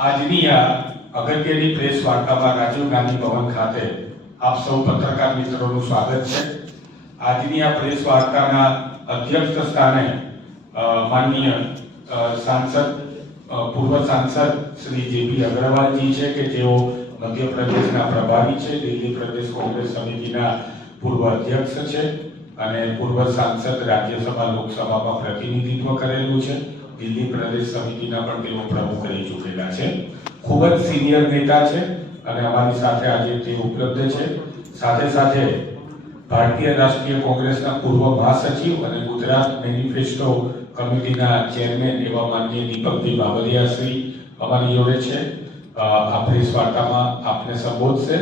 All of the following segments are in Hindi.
આજની આ અગત્યની પ્રેસ વાર્તામાં રાજીવ ગાંધી ભવન ખાતે આપ સૌ પત્રકાર મિત્રોનું સ્વાગત છે। આજની આ પ્રેસ વાર્તાના અધ્યક્ષ સ્થાને માનનીય સાંસદ પૂર્વ સાંસદ શ્રી જેપી અગ્રવાલજી છે કે જેઓ મધ્યપ્રદેશના પ્રભારી છે, દિલ્હી પ્રદેશ કોંગ્રેસ સમિતિના પૂર્વ અધ્યક્ષ છે અને પૂર્વ સાંસદ રાજ્યસભા લોકસભામાં પ્રતિનિધિત્વ કરેલું છે। દિલ્હી પ્રદેશ સમિતિના પણ તેઓ પ્રમુખ રહી ચૂકેલા છે। ખૂબ જ સિનિયર નેતા છે અને અમારી સાથે આજે તે ઉપલબ્ધ છે। સાથે સાથે ભારતીય રાષ્ટ્રીય કોંગ્રેસના પૂર્વ મહાસચિવ અને ગુજરાત મેનિફેસ્ટો કમિટીના ચેરમેન એવા માનનીય દીપકભાઈ બાબરિયા શ્રી અમારી જોડે છે। આ પ્રેસ વાર્તામાં આપને સંબોધશે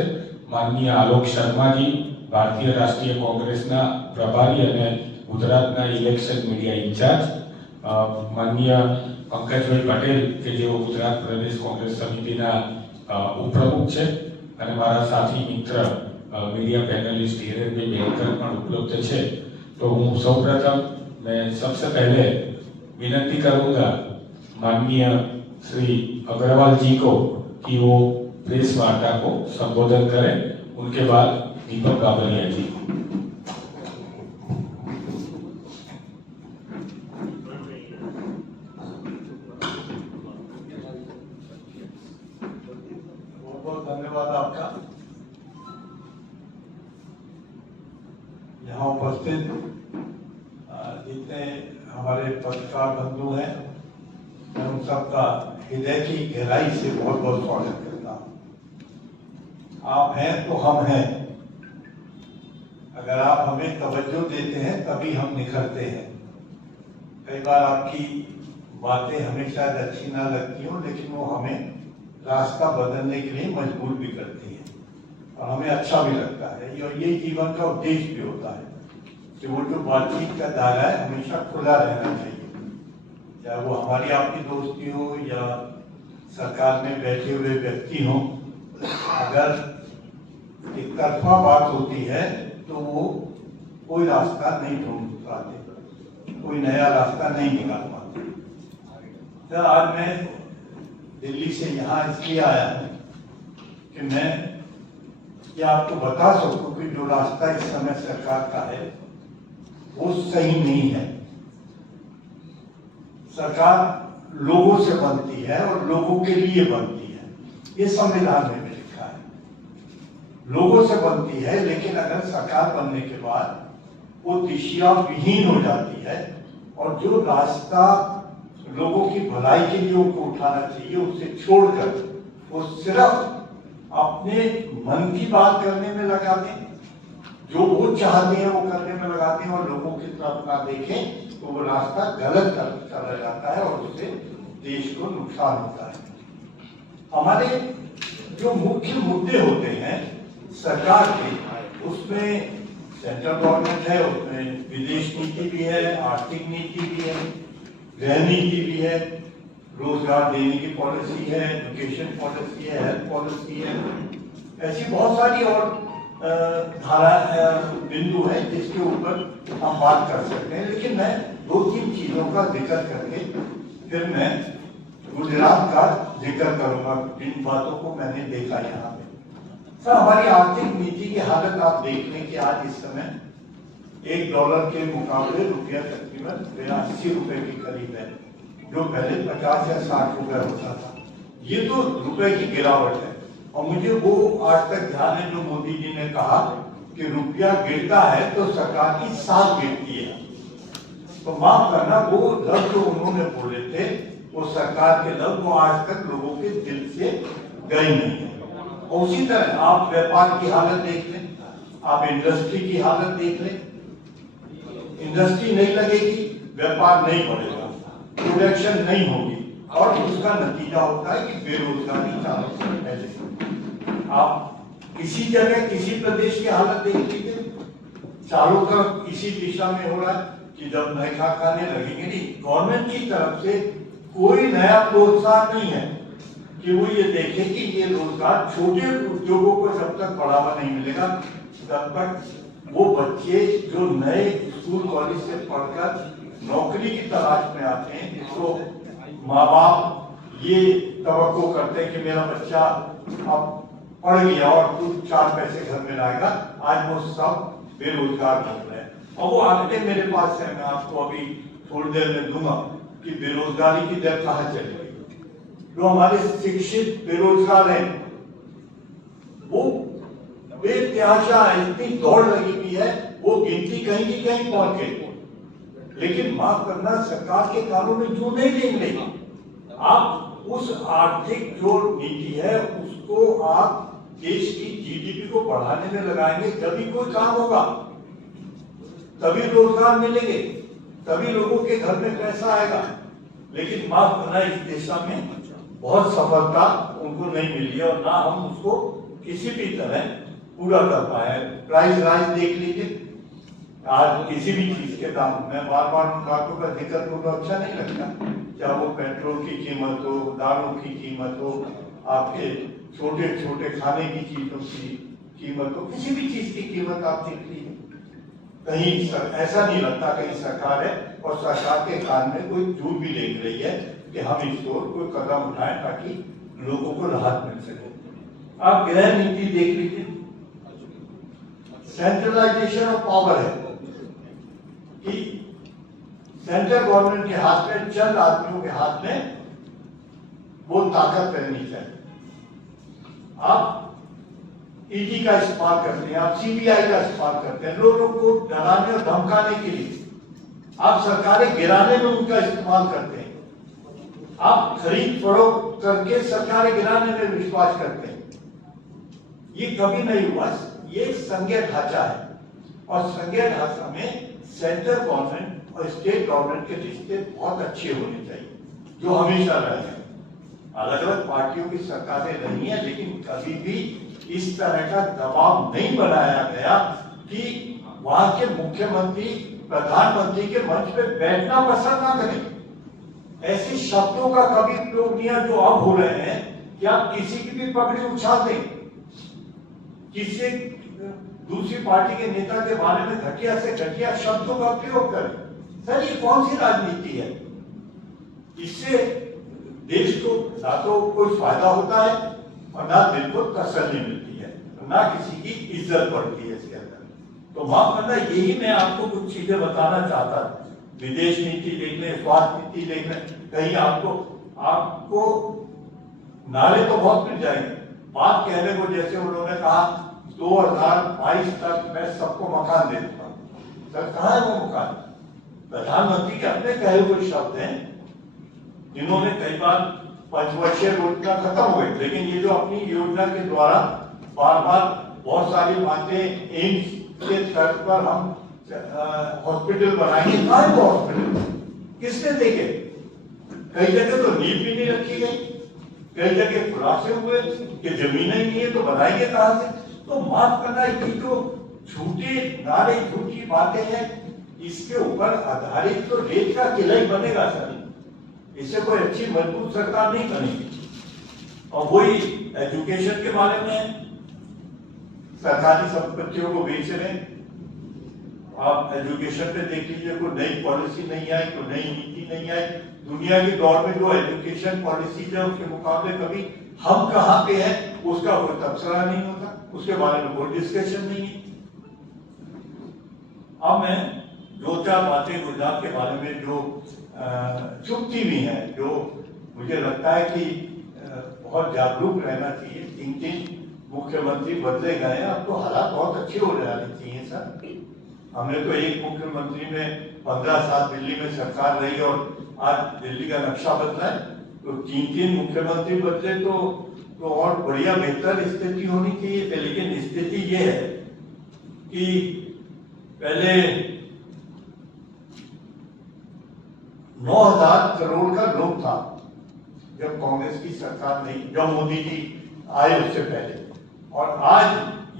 માનનીય આલોક શર્માજી, ભારતીય રાષ્ટ્રીય કોંગ્રેસના પ્રભારી અને ગુજરાતના ઇલેક્શન મીડિયા ઇન્ચાર્જ, માનનીય પંકજભાઈ પટેલ કે જેઓ ગુજરાત પ્રદેશ કોંગ્રેસ સમિતિના ઉપપ્રમુખ છે અને મારા સાથી મિત્ર मीडिया पैनलिस्ट हिरेनभाई बेंकर પણ ઉપલબ્ધ છે। तो હું સૌપ્રથમ मैं सबसे पहले विनती करूंगा माननीय श्री अग्रवाल जी को कि वो प्रेस वार्ता को संबोधन करें, उनके बाद दीपक बाबरिया जी। बहुत धन्यवाद आपका। यहाँ उपस्थित जितने हमारे पत्रकार बंधु हैं, मैं उन सबका हृदय की गहराई से बहुत बहुत स्वागत करता हूँ। आप हैं तो हम हैं। अगर आप हमें तवज्जो देते हैं तभी हम निखरते हैं। कई बार आपकी बातें हमें शायद अच्छी ना लगती हो, लेकिन वो हमें रास्ता बदलने के लिए मजबूर भी करती है और हमें अच्छा भी लगता है। और ये जीवन का उद्देश्य भी होता है कि वो जो बातचीत का दायरा है हमेशा खुला रहना चाहिए, चाहे वो हमारी आपकी दोस्ती हो या सरकार में बैठे हुए व्यक्ति हो। अगर एक तरफा बात होती है तो वो कोई रास्ता नहीं ढूंढ पाते, कोई नया रास्ता नहीं निकाल पाते। सर, आज मैं दिल्ली से यहाँ इसलिए आया हूँ कि मैं ये आपको बता सकूं कि जो रास्ता इस समय सरकार का है वो सही नहीं है। सरकार लोगों से बनती है और लोगों के लिए बनती है, ये संविधान में भी लिखा है। लोगों से बनती है, लेकिन अगर सरकार बनने के बाद वो दिशा विहीन हो जाती है और जो रास्ता लोगों की भलाई के लिए उनको उठाना चाहिए उसे छोड़कर वो सिर्फ अपने मन की बात करने में लगा दें, जो वो चाहते हैं वो करने में लगाते हैं और लोगों की तरफ ना देखें, तो वो रास्ता गलत चला जाता है और उससे देश को नुकसान होता है। हमारे जो मुख्य मुद्दे होते हैं सरकार के, उसमें सेंट्रल गवर्नमेंट है, उसमें विदेश नीति भी है, आर्थिक नीति भी है, गृह नीति भी है, रोजगार देने की पॉलिसी है, एजुकेशन पॉलिसी है, हेल्थ पॉलिसी है, ऐसी बहुत सारी और धारा बिंदु है जिसके ऊपर हम बात कर सकते हैं। लेकिन मैं दो तीन चीजों का जिक्र करके फिर मैं गुजरात का जिक्र करूंगा, जिन बातों को मैंने देखा यहाँ पे। सर, हमारी आर्थिक नीति की हालत आप देख लें कि आज इस समय $1 के मुकाबले रुपया तकरीबन 80 रुपए के करीब है, जो पहले 50 या 60 रुपए होता था। ये तो रुपए की गिरावट है। और मुझे वो आज तक ध्यान है जो मोदी जी ने कहा कि रुपया गिरता है तो सरकार की साख गिरती है। तो माफ करना, वो लफ्ज जो उन्होंने बोले थे वो सरकार के लफ्ज वो आज तक लोगों के दिल से गए नहीं है। और उसी तरह आप व्यापार की हालत देख लें, आप इंडस्ट्री की हालत देख लें। इंडस्ट्री नहीं लगेगी, व्यापार नहीं बढ़ेगा, प्रोडक्शन नहीं होगी और उसका नतीजा होता है कि बेरोजगारी चारों से फैले। आप किसी जगह किसी प्रदेश की हालत देख लीजिए, चारों तरफ इसी दिशा में हो रहा है कि जब नए कारखाने लगेंगे, नहीं, गवर्नमेंट की तरफ से कोई नया प्रोत्साहन नहीं है कि वो ये देखे कि ये रोजगार छोटे उद्योगों को जब तक बढ़ावा नहीं मिलेगा तब तक वो बच्चे जो नए स्कूल कॉलेज से पढ़कर नौकरी की तलाश में आते हैं, जिसको माँ बाप ये तवक्को करते हैं कि मेरा बच्चा अब पढ़ गया और कुछ 4 पैसे घर में लाएगा, आज वो सब बेरोजगार हो रहे हैं। और वो आंकड़े मेरे पास है, मैं आपको अभी थोड़ी देर में दूंगा कि बेरोजगारी की दर कहाँ चली गई। जो हमारे शिक्षित बेरोजगार हैं वो बेतहाशा इतनी दौड़ लगी हुई है, वो गिनती कहीं की कहीं पहुंच गई। लेकिन माफ करना, सरकार के कानों में जो नहीं देख रही। आप उस आर्थिक जो नीति है उसको आप देश की जीडीपी को बढ़ाने में लगाएंगे, तभी कोई काम होगा, तभी रोजगार मिलेंगे, तभी लोगों के घर में पैसा आएगा। लेकिन माफ करना, इस दिशा में बहुत सफलता उनको नहीं मिली और ना हम उसको किसी भी तरह पूरा कर पाए। प्राइस राइज देख लीजिए, आज किसी भी चीज के दाम, मैं बार बार उन बातों का जिक्र करूँ तो अच्छा नहीं लगता, चाहे वो पेट्रोल की कीमत हो, दालों की कीमत हो, आपके छोटे छोटे खाने की चीजों की कीमत हो, किसी भी चीज की कीमत आप देख लीजिए, कहीं ऐसा नहीं लगता कहीं सरकार है और सरकार के कान में कोई जून भी देख रही है कि हम इसको कोई कदम उठाएं ताकि लोगों को राहत मिल सके। आप गृह नीति देख लीजिए, सेंट्रलाइजेशन ऑफ पावर है कि सेंट्रल गवर्नमेंट के हाथ में, चंद आदमियों के हाथ में वो ताकत रहनी चाहिए। आप ईडी का इस्तेमाल करते हैं, आप सीबीआई का इस्तेमाल करते हैं लोगों को डराने और धमकाने के लिए, आप सरकारें गिराने में उनका इस्तेमाल करते हैं, आप खरीद फरोख्त करके सरकारें गिराने में विश्वास करते हैं। ये कभी नहीं हुआ, ये संघीय ढांचा है और संघीय ढांचा में सेंट्रल गवर्नमेंट और स्टेट गवर्नमेंट के रिश्ते बहुत अच्छे होने चाहिए, जो हमेशा रहे हैं। अलग अलग पार्टियों की सरकारें रही हैं, लेकिन कभी भी इस तरह का दबाव नहीं बनाया गया कि वहां के मुख्यमंत्री प्रधानमंत्री के मंच पे बैठना पसंद ना करें। ऐसे शब्दों का कभी प्रयोग नहीं जो अब हो रहे हैं कि आप किसी की भी पगड़ी उछाल दें, किसी दूसरी पार्टी के नेता के बारे में घटिया से घटिया शब्दों का प्रयोग करें। सर, ये कौन सी राजनीति है? इससे देश को ना तो कोई फायदा होता है और ना दिल को तसल्ली मिलती है, ना किसी की इज्जत बढ़ती है इसके अंदर। तो माफ करना, यही मैं आपको कुछ चीजें बताना चाहता था। विदेश नीति देख लें, स्वास्थ्य नीति देख लें, कहीं आपको नारे तो बहुत मिल जाएंगे, बात कहने को जैसे उन्होंने कहा 2022 तक मैं सबको मकान दे दूंगा। सर, कहाँ है वो मकान? प्रधानमंत्री के अपने कहे हुए शब्द हैं, जिन्होंने कई बार पंचवर्षीय योजना खत्म हो गई, लेकिन ये जो अपनी योजना के द्वारा बार बार बहुत सारी बातें, एम्स के तर्ज पर हम हॉस्पिटल बनाएंगे, कहाँ है वो हॉस्पिटल? किसने देखे? कई जगह तो नींव भी नहीं रखी गई, कई जगह खुलासे हुए कि जमीन ही नहीं है तो बनाएंगे कहां से? तो माफ करना, ये जो झूठे नारे, झूठी बातें हैं, इसके ऊपर आधारित तो रेत का किला ही बनेगा सर, इससे कोई अच्छी मजबूत सरकार नहीं बनेगी। और वही एजुकेशन के बारे में, सरकारी संपत्तियों को बेच रहे हैं। आप एजुकेशन पे देख लीजिए, कोई नई पॉलिसी नहीं आई, कोई नई नीति नहीं आई। दुनिया के दौर में जो एजुकेशन पॉलिसी है उसके मुकाबले कभी हम कहां पे हैं उसका कोई तबसरा नहीं होता, उसके बारे में कोई डिस्कशन नहीं है। अब मैं दो चार बातें गुजरात के बारे में जो चुपती भी है, जो मुझे लगता है कि बहुत जागरूक रहना चाहिए। 3 मुख्यमंत्री बदले गए, अब तो हालात बहुत अच्छे हो जाने चाहिए सर। हमने तो एक मुख्यमंत्री में 15 साल दिल्ली में सरकार रही और आज दिल्ली का नक्शा बदला है, तो 3 मुख्यमंत्री बदले तो और बढ़िया बेहतर स्थिति होनी चाहिए थी। लेकिन स्थिति ये है कि पहले 9,000 करोड़ का लोन था जब कांग्रेस की सरकार नहीं, जब मोदी जी आए उससे पहले, और आज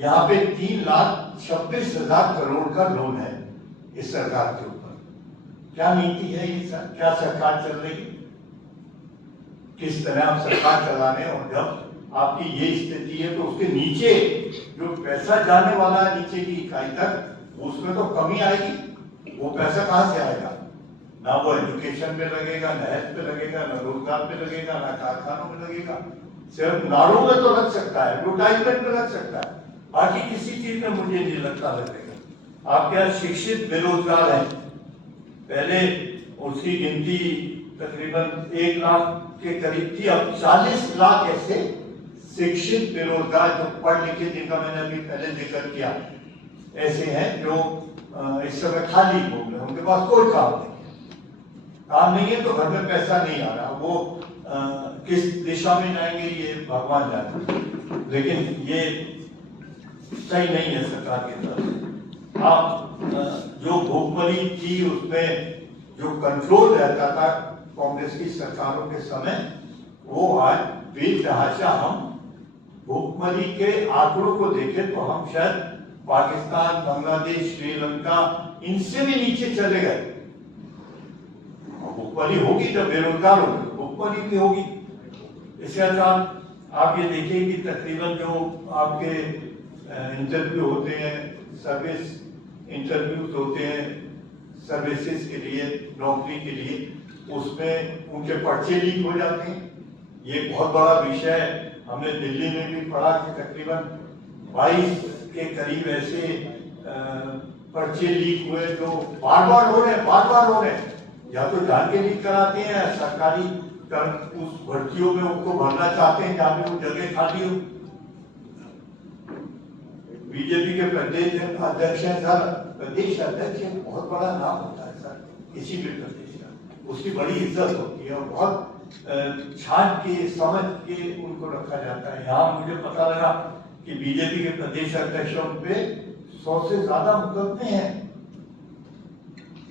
यहाँ पे 3,26,000 करोड़ का लोन है इस सरकार के ऊपर। क्या नीति है ये सर? क्या सरकार चल रही? किस तरह आप सरकार चला रहे हैं? और जब आपकी ये स्थिति है तो उसके नीचे जो पैसा जाने वाला है नीचे की इकाई तक, उसमें तो कमी आएगी। वो पैसा कहां से आएगा? ना वो एजुकेशन में लगेगा, ना हेल्थ पे लगेगा, ना रोजगार पे लगेगा, ना कारखानों में लगेगा। सिर्फ नारों में तो लग सकता है, एडवर्टाइजमेंट में लग सकता है, बाकी किसी चीज में मुझे नहीं लगता लगेगा। आपके यहाँ शिक्षित बेरोजगार हैं, पहले उसकी गिनती तकरीबन 1 लाख के करीब थी, अब 40 लाख ऐसे शिक्षित बेरोजगार जो पढ़ लिखे, जिनका मैंने अभी पहले जिक्र किया, ऐसे हैं जो इस समय खाली घूम रहे, उनके पास कोई काम नहीं है। काम नहीं है तो घर में पैसा नहीं आ रहा, वो किस दिशा में जाएंगे ये भगवान जाने, लेकिन ये सही नहीं है सरकार की तरफ से। आप जो भूखमरी थी उसमें जो कंट्रोल रहता था कांग्रेस की सरकारों के समय, वो आज बेतहाशा हम भूखमरी के आंकड़ों को देखें तो हम शायद पाकिस्तान, बांग्लादेश, श्रीलंका इनसे भी नीचे चले गए। भूखमरी होगी जब बेरोजगार होंगे, भूखमरी भी होगी। इसके साथ आप ये देखिए कि तकरीबन जो आपके इंटरव्यू होते हैं, सर्विस इंटरव्यूज होते हैं सर्विसेज के लिए, नौकरी के लिए, उसमें उनके पर्चे लीक हो जाते हैं। ये बहुत बड़ा विषय हमने दिल्ली में भी पढ़ा कि तकरीबन 22 के करीब ऐसे पर्चे लीक हुए जो बार बार हो रहे हैं, या तो जान के लीक कराते हैं, सरकारी उस भर्तियों में उनको भरना चाहते हैं जहाँ पे वो जगह खाली हो। बीजेपी के प्रदेश अध्यक्ष हैं सर, प्रदेश अध्यक्ष एक बहुत बड़ा नाम होता है सर किसी भी प्रदेश का, उसकी बड़ी इज्जत होती है और बहुत छान के समझ के उनको रखा जाता है। यहाँ मुझे पता लगा कि बीजेपी के प्रदेश अध्यक्षों पे 100 से ज्यादा मुकदमे हैं।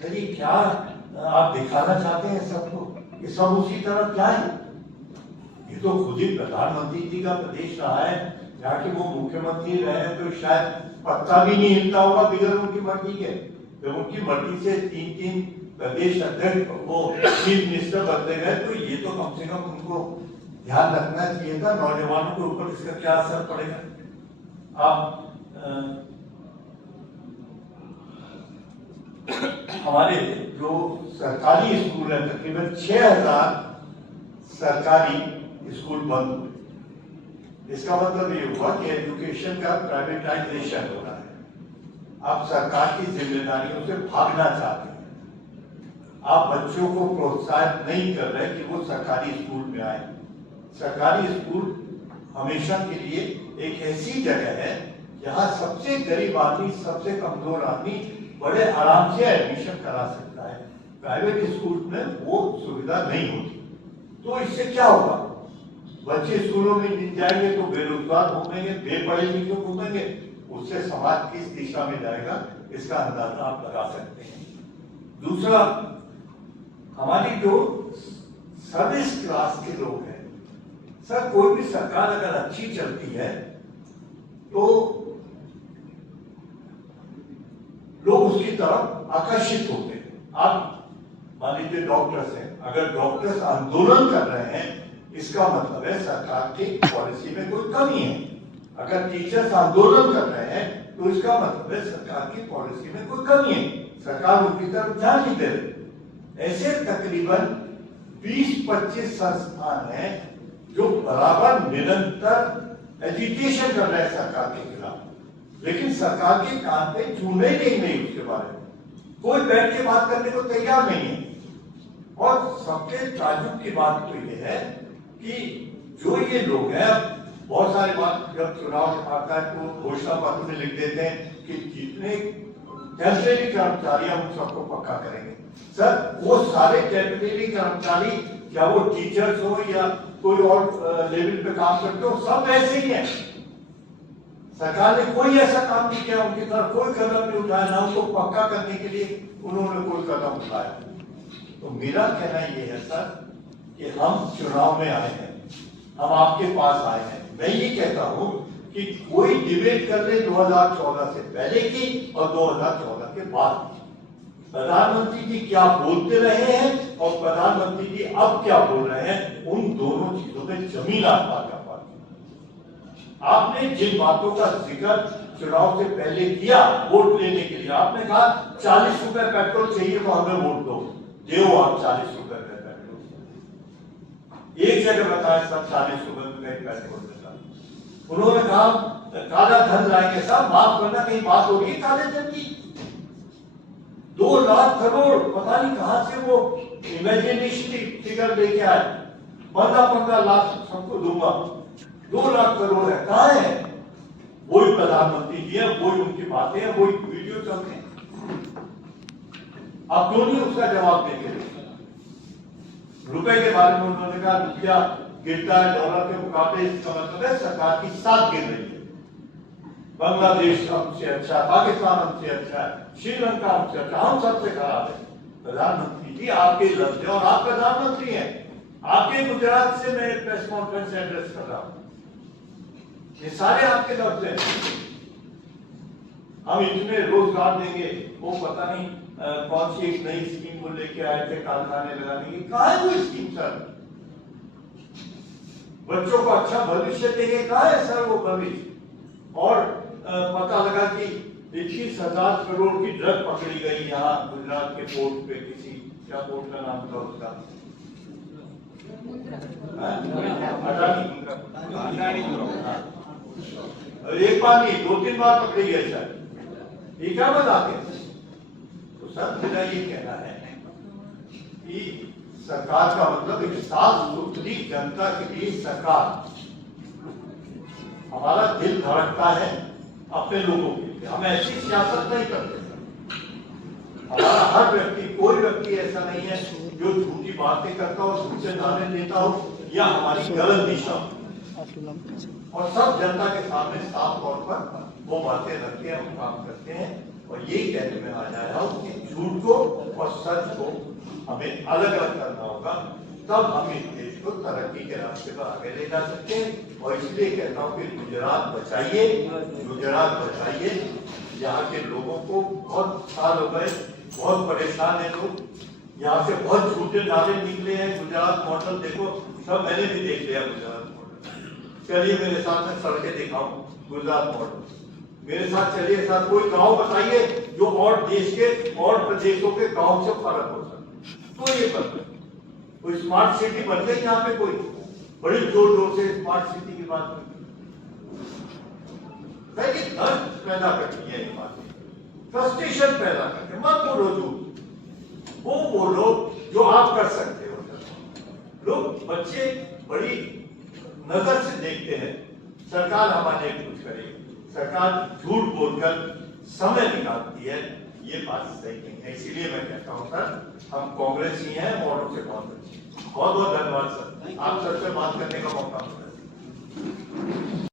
क्या आप दिखाना चाहते हैं सबको कि सब उसी तरह क्या है? ये तो खुद ही प्रधानमंत्री जी का प्रदेश रहा है, जहाँ के वो मुख्यमंत्री रहे हैं तो शायद पत्ता भी नहीं हिलता होगा बिगड़ उनकी मर्जी के। जब उनकी मर्जी से 3 प्रदेश अध्यक्ष वो चीफ मिनिस्टर बदले गए, तो ये तो कम से कम उनको ध्यान रखना चाहिए था नौजवानों के ऊपर इसका क्या असर पड़ेगा। आप हमारे जो सरकारी स्कूल है, तकरीबन 6000 सरकारी स्कूल बंद हुए। इसका मतलब ये हुआ कि एजुकेशन का प्राइवेटाइजेशन हो रहा है। आप सरकार की जिम्मेदारियों से भागना चाहते हैं, आप बच्चों को प्रोत्साहित नहीं कर रहे कि वो सरकारी स्कूल में आए। सरकारी स्कूल हमेशा के लिए एक ऐसी जगह है जहाँ सबसे गरीब आदमी, सबसे कमजोर आदमी बड़े आराम से एडमिशन करा सकता है। प्राइवेट स्कूल में वो सुविधा नहीं होती। तो इससे क्या होगा? बच्चे स्कूलों में जाएंगे तो बेरोजगार घूमेंगे, बेपढ़े लिखे घूमेंगे, उससे समाज किस दिशा में जाएगा इसका अंदाजा आप लगा सकते हैं। दूसरा, हमारी जो सर्विस क्लास के लोग हैं सर, कोई भी सरकार अगर अच्छी चलती है तो लोग उसकी तरफ आकर्षित होते हैं। आप मान लीजिए डॉक्टर्स हैं, अगर डॉक्टर्स आंदोलन कर रहे हैं इसका मतलब है सरकार की पॉलिसी में कोई कमी है। अगर टीचर्स आंदोलन कर रहे हैं तो इसका मतलब है सरकार की पॉलिसी में कोई कमी है, सरकार उनकी तरफ ध्यान नहीं दे रही। ऐसे तकरीबन 20-25 संस्थान हैं जो बराबर निरंतर एजिटेशन कर रहे हैं सरकार के खिलाफ, लेकिन सरकार के कान पे चूने नहीं उसके बारे में कोई बैठ के बात करने को तैयार नहीं है। और सबसे ताज्जुब की बात तो यह है कि जो ये लोग हैं, बहुत सारी बात जब चुनाव आता है तो घोषणा पत्र में लिख देते हैं कि जितने टेम्परेरी कर्मचारी हम सबको पक्का करेंगे। सर, वो सारे टेम्परेरी कर्मचारी, क्या वो टीचर्स हो या कोई और लेवल पे काम करते हो, सब ऐसे ही है। सरकार ने कोई ऐसा काम नहीं किया, उनकी तरफ कोई कदम नहीं उठाया, ना उनको पक्का करने के लिए उन्होंने कोई कदम उठाया। तो मेरा कहना ये है सर कि हम चुनाव में आए हैं, हम आपके पास आए हैं। मैं ये कहता हूं कि कोई डिबेट कर ले 2014 से पहले की और 2014 के बाद की। प्रधानमंत्री जी क्या बोलते रहे हैं और प्रधानमंत्री जी अब क्या बोल रहे हैं, उन दोनों चीजों में जमीन आसमान का फर्क। आपने जिन बातों का जिक्र चुनाव से पहले किया वोट लेने के लिए, आपने कहा 40 रुपए पेट्रोल चाहिए तो हमें वोट दो, देव आप 40 रुपए में पेट्रोल, एक जगह बताया सब 40 रुपए में कहीं पेट्रोल देता। उन्होंने कहा काला धन लाएंगे साहब, माफ करना कहीं बात हो रही है काले धन की। 2 लाख करोड़ पता नहीं कहां से वो इमेजिनेशन फिगर लेके आए, 15-15 लाख सबको दूंगा, 2 लाख करोड़ है, कहां है? वही प्रधानमंत्री जी है, वही उनकी बातें हैं, वही वीडियो चल रहे हैं। आप क्यों नहीं उसका जवाब देंगे? रुपए के बारे में उन्होंने कहा रुपया गिरता है डॉलर के मुकाबले, इसका मतलब है सरकार की साथ गिर रही है। बांग्लादेश हमसे अच्छा, पाकिस्तान हमसे अच्छा है, श्रीलंका हमसे अच्छा, हम सबसे खराब है। प्रधानमंत्री जी आपके लफ्ज है और आप प्रधानमंत्री हैं, आपके गुजरात से मैं प्रेस कॉन्फ्रेंस एड्रेस कर रहा हूं, ये सारे आपके लफ्ज हैं। हम इतने रोजगार देंगे, वो पता नहीं कौन सी एक नई स्कीम को लेके आए थे कारखाने लगाने की, कहां है वो स्कीम सर? बच्चों को अच्छा भविष्य देंगे, कहां है सर वो भविष्य? और पता लगा कि 21,000 करोड़ की ड्रग पकड़ी गई यहाँ गुजरात के पोर्ट पे, किसी क्या पोर्ट का नाम था उसका, एक बार नहीं 2-3 बार पकड़ी गई सर, ये क्या बताते? तो सर मेरा ये कहना है कि सरकार का मतलब एक साफ सुथरी जनता के लिए सरकार, हमारा दिल धड़कता है अपने लोगों के लिए, हम ऐसी सियासत नहीं करते। हमारा हर व्यक्ति, कोई व्यक्ति ऐसा नहीं है जो झूठी बातें करता हो, झूठे नारे देता हो या हमारी गलत दिशा हो, और सब जनता के सामने साफ तौर पर वो बातें रखते हैं, हम काम करते हैं। और यही कहने में आ जाया हूं कि झूठ को और सच को हमें अलग अलग करना होगा, तब हम इस देश को तरक्की के रास्ते पर आगे ले जा सकते हैं। और इसलिए कहता हूं कि गुजरात बचाइए, गुजरात बचाइए। यहाँ के लोगों को बहुत साल हो गए, बहुत परेशान है लोग, यहाँ से बहुत झूठे नारे निकले हैं। गुजरात मॉडल देखो, सब मैंने भी देख लिया गुजरात मॉडल। चलिए मेरे साथ में सड़कें दिखाऊं गुजरात मॉडल, मेरे साथ चलिए साथ कोई गांव बताइए जो और देश के और प्रदेशों के गांव से फर्क हो सकता, तो ये बता कोई स्मार्ट सिटी बन गई यहाँ पे, कोई बड़ी जोर जोर से स्मार्ट सिटी की बात दर्द पैदा करती है, ये बात फ्रस्ट्रेशन पैदा करती है। मत बोलो झूठ, वो बोलो जो आप कर सकते हो। लोग बच्चे बड़ी नजर से देखते हैं, सरकार हमारे कुछ करे, सरकार झूठ बोलकर समय निकालती है, ये बात सही नहीं है। इसीलिए मैं कहता हूं सर, हम कांग्रेस ही हैं, मॉडल से बहुत अच्छे। बहुत बहुत धन्यवाद सर, आप सबसे बात करने का मौका मिला।